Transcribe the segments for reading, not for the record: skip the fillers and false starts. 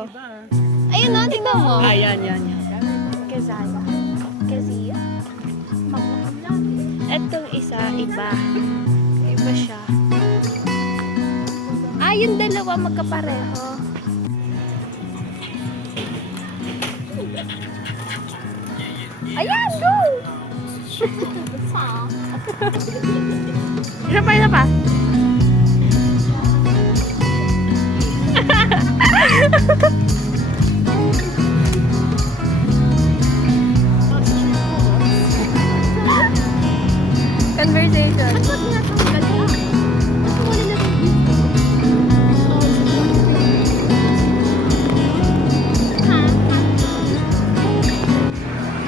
Ayun na, tingnan mo. Ayan, yan. Kazaya. Kazia. Etong isa, iba. Iba siya. Yung dalawa magkapareho. Ayan, go! Isa pa, isa pa. Conversation.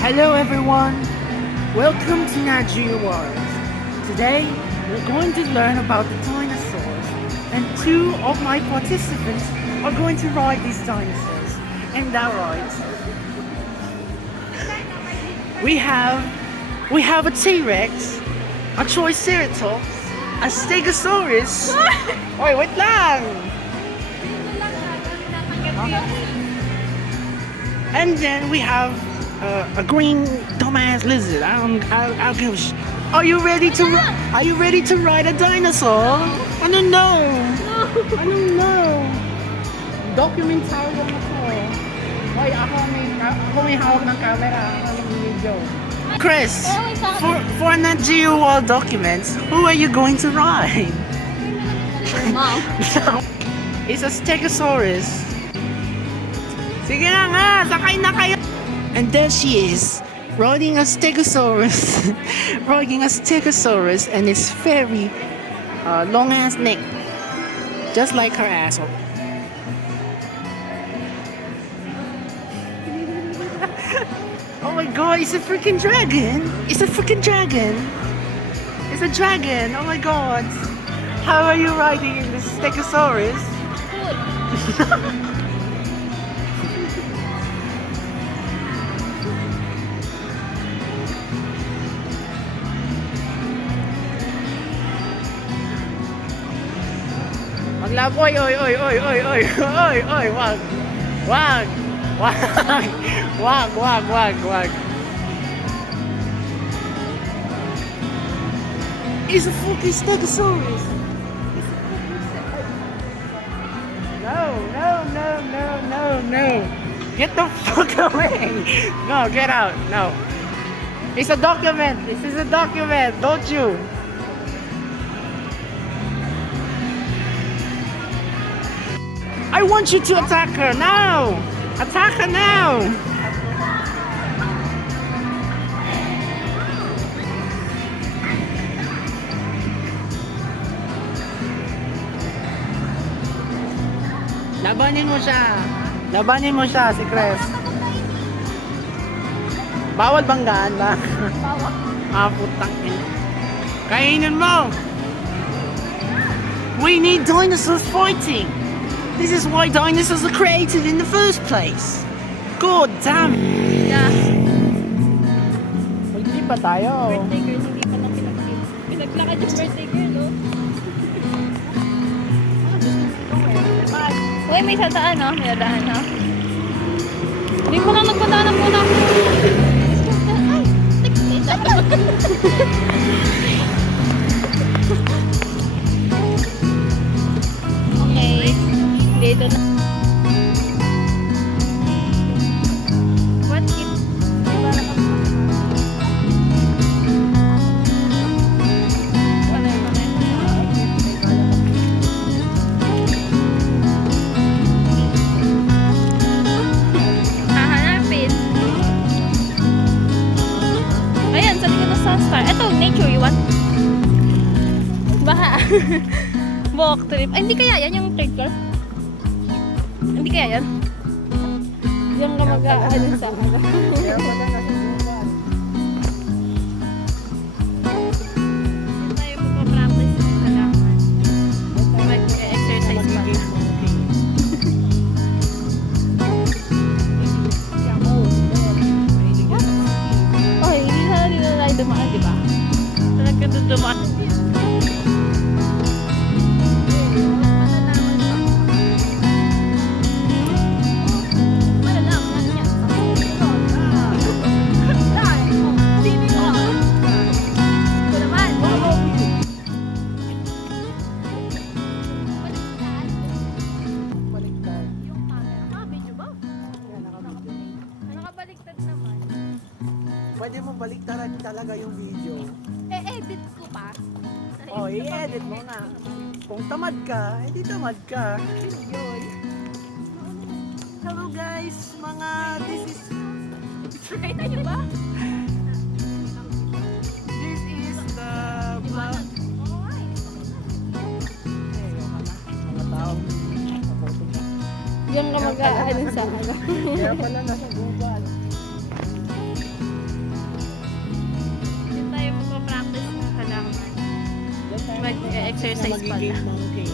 Hello everyone, welcome to Nat Geo World. Today we're going to learn about the dinosaurs, and two of my participants are going to ride these dinosaurs. And that right, we have a T-Rex, a Triceratops, a Stegosaurus. Oy, wait lang! And then we have a green dumbass lizard. I'll give a Are you ready to ride a dinosaur? I don't know. I don't know. Documentary lang ako. Hoy, ako may hawak ng camera. Ako may video. Chris, for Nat Geo World documents, who are you going to ride? Mom. It's a Stegosaurus. Sige na nga, sakay na kayo. And there she is, riding a Stegosaurus. Riding a Stegosaurus and its very long ass neck. Just like her asshole. Oh my god, it's a freaking dragon! It's a freaking dragon! It's a dragon! Oh my god! How are you riding in this Stegosaurus? Maglab, oy, wag. Wag. Wag. It's a fucking Stegosaurus. No. Get the fuck away. No, get out. No. It's a document. This is a document. Don't you? I want you to attack her now! Attack her now! Labanin mo siya, si Chris. Bawal banggaan ba? Bawal. Putang ina. Kainin mo! We need dinosaurs fighting! This is why dinosaurs are created in the first place. God damn it. Yeah. Mag-jeep pa tayo. Birthday girl, hindi pa lang pinaglakad yung birthday girl, no? Uy, may sadaan, no? May sadaan, no? Hindi mo lang nagpadaanan muna. Ay! Okay. Dito na. What if... Hahanapin. Ayan, sa likod ng Sunstar. Ito, nature, you want? Baha. Walk trip. Ay, hindi kaya yan yung third car? Hindi kaya yan? Yung ka mag-ano sa ano. Tayo magpa-practice ng halaman. Mag-exercise pa. Oh, hindi na tayo dumaan, di ba? Talaga dumaan. pwede mo baliktaran talaga yung video. edit ko pa. Oh, i-edit mo nga. Kung tamad ka, hindi tamad ka. Yun. Hello guys, mga this is Try na niyo ba? the vlog. Mga tao. Yung ka mag-ano sa ano. Kaya pala nasa gubat. Yung tayo magpa-practice na lang. Mag-exercise pala. Magiging monkey.